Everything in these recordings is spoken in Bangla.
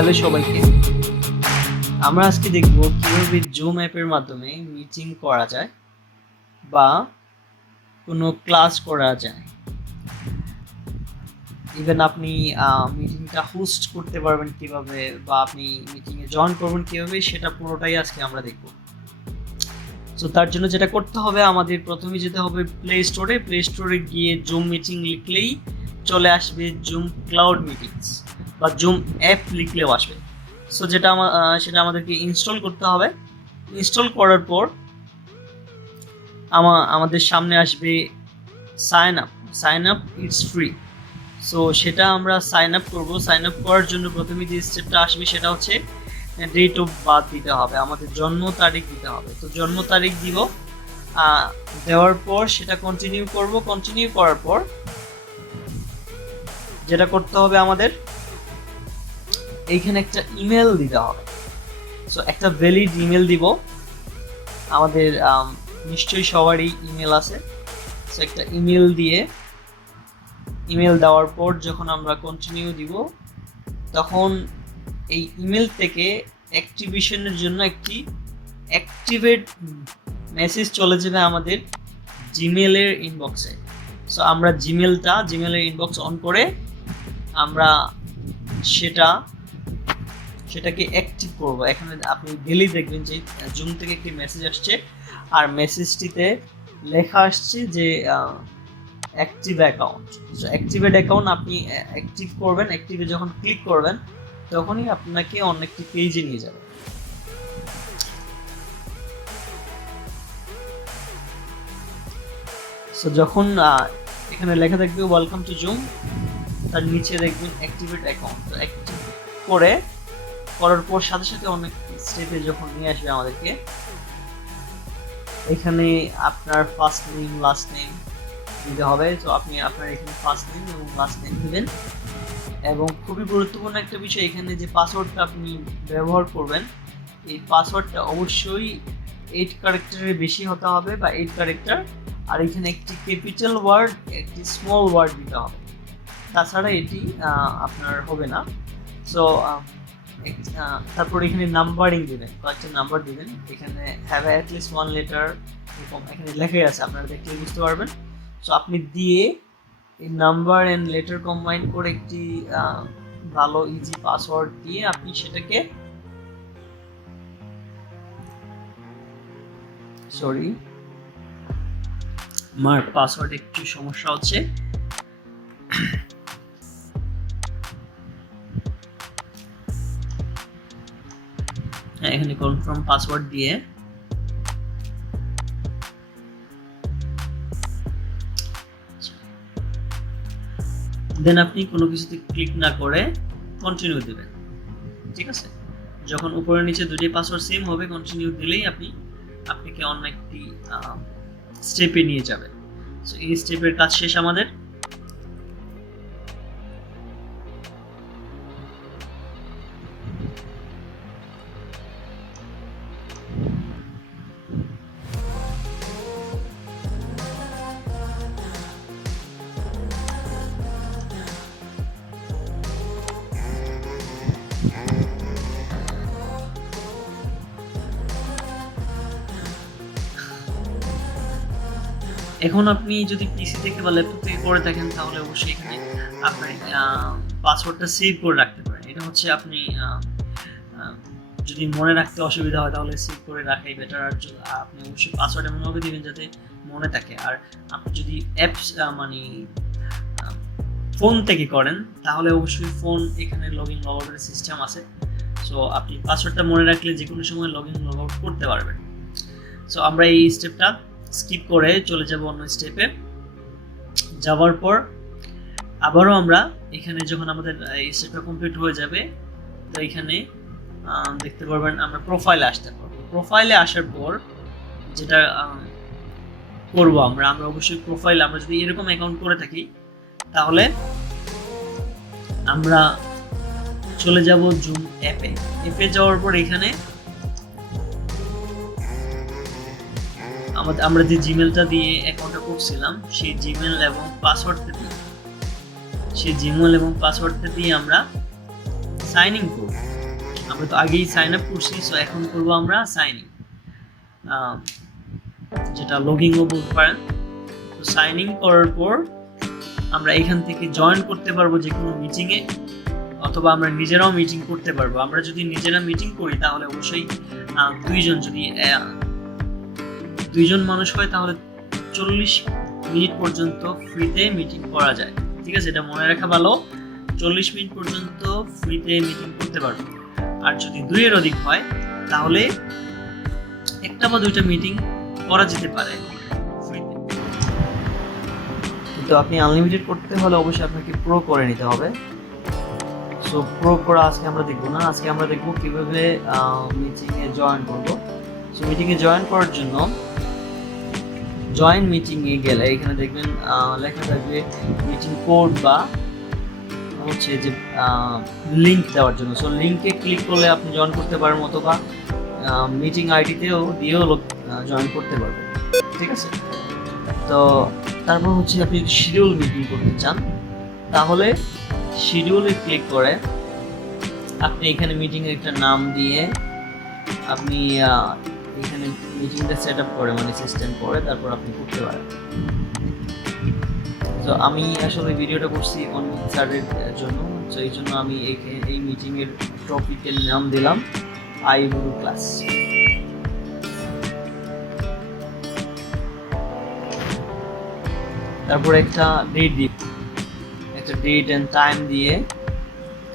হ্যালো সবাইকে, আমরা আজকে দেখব কিভাবে জুম অ্যাপের মাধ্যমে মিটিং করা যায় বা কোনো ক্লাস করা যায়। ইভেন আপনি মিটিংটা হোস্ট করতে পারবেন কিভাবে, বা আপনি মিটিংয়ে জয়েন করবেন কিভাবে, সেটা পুরোটাই আজকে আমরা দেখব। সো তার জন্য যেটা করতে হবে, আমাদের প্রথমে যেতে হবে প্লে স্টোরে গিয়ে জুম মিটিং লিখলেই চলে আসবে জুম ক্লাউড মিটিংস, বা জুম অ্যাপ লিখলেও আসবে। সো সেটা আমাদেরকে ইনস্টল করতে হবে। ইনস্টল করার পর আমাদের সামনে আসবে sign up it's free. So সেটা আমরা সাইন আপ করবো। সাইন আপ করার জন্য প্রথমে যে স্টেপটা আসবে সেটা হচ্ছে ডেট অফ বার্থ দিতে হবে, আমাদের জন্ম তারিখ দিতে হবে। তো জন্ম তারিখ দিব, দেওয়ার পর সেটা কন্টিনিউ করব। কন্টিনিউ করার পর যেটা করতে হবে, আমাদের এইখানে একটা ইমেল দিতে হবে। সো একটা ভ্যালিড ইমেল দিব। আমাদের নিশ্চয়ই সবারই ইমেল আছে। সো একটা ইমেল দেওয়ার পর যখন আমরা কন্টিনিউ দিব, তখন এই ইমেল থেকে অ্যাক্টিভেশনের জন্য একটি অ্যাক্টিভেট মেসেজ চলে যাবে আমাদের জিমেলের ইনবক্সে। সো আমরা জিমেলের ইনবক্স অন করে আমরা সেটাকে অ্যাক্টিভ করব। এখানে আপনি ডেলি দেখবেন যে জুম থেকে একটি মেসেজ আসছে, আর মেসেজটিতে লেখা আসছে যে active account. So activate account আপনি অ্যাক্টিভ করবেন। অ্যাক্টিভে যখন ক্লিক করবেন তখনই আপনাকে অন্য একটি পেজে নিয়ে যাবে। সো যখন এখানে লেখা থাকবে ওয়েলকাম টু জুম, তার নিচে দেখবেন অ্যাক্টিভেট অ্যাকাউন্ট। অ্যাক্টিভ করার পর সাথে সাথে অনেক স্টেপে যখন নিয়ে আসবে আমাদেরকে, এখানে আপনার ফার্স্ট নেম লাস্ট নেম দিতে হবে। তো আপনি আপনার এখানে ফার্স্ট নেম এবং লাস্ট নেম দিবেন। এবং খুবই গুরুত্বপূর্ণ একটা বিষয়, এখানে যে পাসওয়ার্ডটা আপনি ব্যবহার করবেন, এই পাসওয়ার্ডটা অবশ্যই 8 ক্যারেক্টারের বেশি হতে হবে, বা 8 ক্যারেক্টার। আর এখানে একটি ক্যাপিটাল ওয়ার্ড, একটি স্মল ওয়ার্ড দিতে হবে, তাছাড়া এটি আপনার হবে না। সো তারপর এখানে নাম্বারিং দিবেন, কয়েকটা নাম্বার দিবেন। এখানে হ্যাভ অ্যাটলিস্ট 1 লেটার এরকম এখানে লেখাই আছে, আপনারা দেখলে বুঝতে পারবেন। সো আপনি দিয়ে এই নাম্বার অ্যান্ড লেটার কম্বাইন করে একটি ভালো ইজি পাসওয়ার্ড দিয়ে আপনি সেটাকে আমার পাসওয়ার্ড একটু সমস্যা হচ্ছে। এখানে কনফার্ম পাসওয়ার্ড দিয়ে দেন আপনি কোনো কিছুতে ক্লিক না করে কন্টিনিউ দিবেন। ঠিক আছে, যখন উপরে নিচে দুটি পাসওয়ার্ড সেম হবে, কন্টিনিউ দিলেই আপনাকে অন্য একটি স্টেপে নিয়ে যাবে। সো এই স্টেপের কাজ শেষ আমাদের। এখন আপনি যদি পিসি থেকে বা ল্যাপটপ থেকে করে থাকেন, তাহলে অবশ্যই এখানে আপনার পাসওয়ার্ডটা সেভ করে রাখতে পারেন। এটা হচ্ছে আপনি যদি মনে রাখতে অসুবিধা হয় তাহলে সেভ করে রাখাই বেটার। আর আপনি অবশ্যই পাসওয়ার্ড এমনভাবে দিবেন যাতে মনে থাকে। আর আপনি যদি অ্যাপস ফোন থেকে করেন, তাহলে অবশ্যই ফোন এখানে লগ ইন লগ আউটের সিস্টেম আছে। সো আপনি পাসওয়ার্ডটা মনে রাখলে যে কোনো সময় লগ ইন লগ আউট করতে পারবেন। সো আমরা এই স্টেপটা স্কিপ করে চলে যাব অন্য স্টেপে। যাওয়ার পর আবারও আমরা এখানে যখন আমাদের এই স্টেপটা কমপ্লিট হয়ে যাবে, তো এখানে দেখতে পারবেন আমরা প্রোফাইলে আসতে পারবো। প্রোফাইলে আসার পর যেটা করব, আমরা অবশ্যই প্রোফাইল, আমরা যদি এরকম অ্যাকাউন্ট করে থাকি তাহলে আমরা চলে যাব জুম অ্যাপে যাওয়ার পর এখানে আমরা যে জিমেলটা দিয়ে অ্যাকাউন্টটা করছিলাম, সেই জিমেল এবং পাসওয়ার্ডটা দিয়ে আমরা সাইন ইন করব। আমরা তো আগেই সাইন আপ করছি, সো এখন করবো আমরা সাইন ইন, যেটা লগইনও বলতে পারেন। তো সাইন ইন করার পর আমরা এখান থেকে জয়েন করতে পারবো যে কোনো মিটিংয়ে, অথবা আমরা নিজেরাও মিটিং করতে পারবো। আমরা যদি নিজেরা মিটিং করি তাহলে অবশ্যই যদি দুইজন মানুষ হয় তাহলে 40 মিনিট পর্যন্ত ফ্রিতে মিটিং করা যায়। ঠিক আছে, এটা মনে রাখা ভালো, 40 মিনিট পর্যন্ত ফ্রিতে মিটিং করতে পারবো। আর যদি 2-এর অধিক হয় তাহলে একটা বা দুইটা মিটিং করা যেতে পারে ফ্রিতে। কিন্তু আপনি আনলিমিটেড করতে হলে অবশ্যই আপনাকে প্রো করে নিতে হবে। সো প্রো করা আজকে আমরা দেখবো না, আজকে আমরা দেখবো কিভাবে মিটিংয়ে জয়েন করবো। সো মিটিংয়ে জয়েন করার জন্য জয়েন মিটিংয়ে গেলে এখানে দেখবেন লেখা থাকবে মিটিং কোড বা হচ্ছে যে লিঙ্ক দেওয়ার জন্য। সো লিঙ্কে ক্লিক করলে আপনি জয়েন করতে পারেন, অথবা মিটিং আইডিতেও দিয়েও জয়েন করতে পারবেন। ঠিক আছে, তো তারপর হচ্ছে আপনি যদি শিডিউল মিটিং করতে চান তাহলে শিডিউলে ক্লিক করে আপনি এখানে মিটিংয়ের একটা নাম দিয়ে আপনি এখানে মিটিংটা সেট আপ করে, মানে সিস্টেম করে তারপর আপনি করতে পারেন। তো আমি আসলে ভিডিওটা করছি অনলাইন স্যারের জন্য, তো এই জন্য আমি এই মিটিংয়ের টপিকের নাম দিলাম আই গুরু ক্লাস। তারপর একটা ডেট এন্ড টাইম দিয়ে,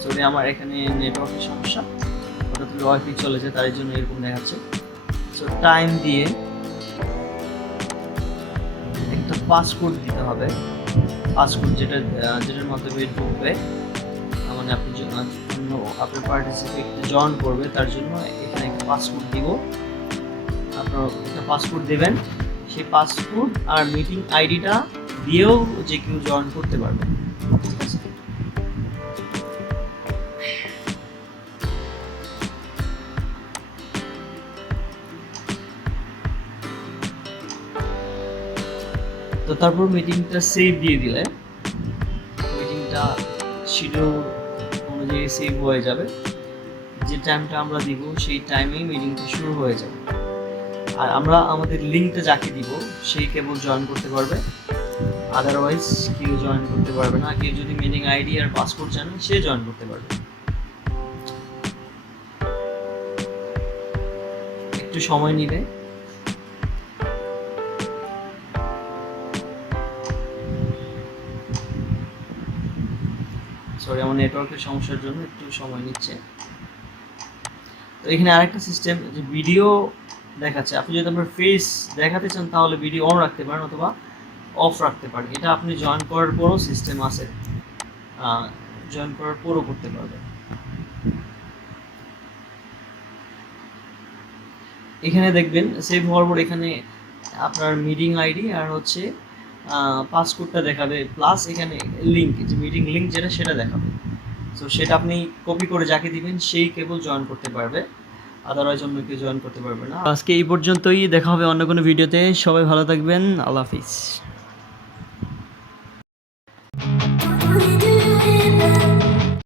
সরি আমার এখানে নেটওয়ার্কের সমস্যা, ওটা তো ওয়াইফাই চলেছে তার জন্য এরকম দেখাচ্ছে। সো টাইম দিয়ে একটা পাসকোড দিতে হবে, পাসকোড যেটার মাধ্যমে ঢুকবে, মানে আপনি আপনার পার্টিসিপেট জয়েন করবে তার জন্য এখানে একটা পাসকোড দিব। আপনার একটা পাসকোড দেবেন, সেই পাসকোড আর মিটিং আইডিটা দিয়েও যে কেউ জয়েন করতে পারবে। ঠিক আছে, তো তারপর মিটিংটা সেভ দিয়ে দিলে মিটিংটা শিডিউল অনুযায়ী সেভ হয়ে যাবে। যে টাইমটা আমরা দিব সেই টাইমেই মিটিংটা শুরু হয়ে যাবে। আর আমরা আমাদের লিঙ্কটা যাকে দিব সেই কেবল জয়েন করতে পারবে, আদারওয়াইজ কেউ জয়েন করতে পারবে না। কেউ যদি মিটিং আইডি আর পাসওয়ার্ড জানে সে জয়েন করতে পারবে। একটু সময় নিবে। সরি আমার নেটওয়ার্কের সমস্যার জন্য একটু সময় নিচ্ছে। তো এখানে আরেকটা সিস্টেম, যে ভিডিও দেখাচ্ছে, আপনি যদি আপনার ফেস দেখাতে চান তাহলে ভিডিও অন রাখতে পারেন অথবা অফ রাখতে পারেন। এটা আপনি জয়েন করার পরও সিস্টেম আছে, জয়েন করার পরও করতে পারবেন। এখানে দেখবেন সেভ হওয়ার পর এখানে আপনার মিটিং আইডি আর হচ্ছে পাসকোডটা দেখাবে, প্লাস এখানে লিঙ্ক, যে মিটিং লিঙ্ক যেটা সেটা দেখাবে। সো সেটা আপনি কপি করে যাকে দিবেন সেই কেবল জয়েন করতে পারবে, আদারওয়াইজ অন্য কেউ জয়েন করতে পারবে না। আজকে এই পর্যন্তই, দেখা হবে অন্য কোনো ভিডিওতে। সবাই ভালো থাকবেন, আল্লাহ হাফিজ।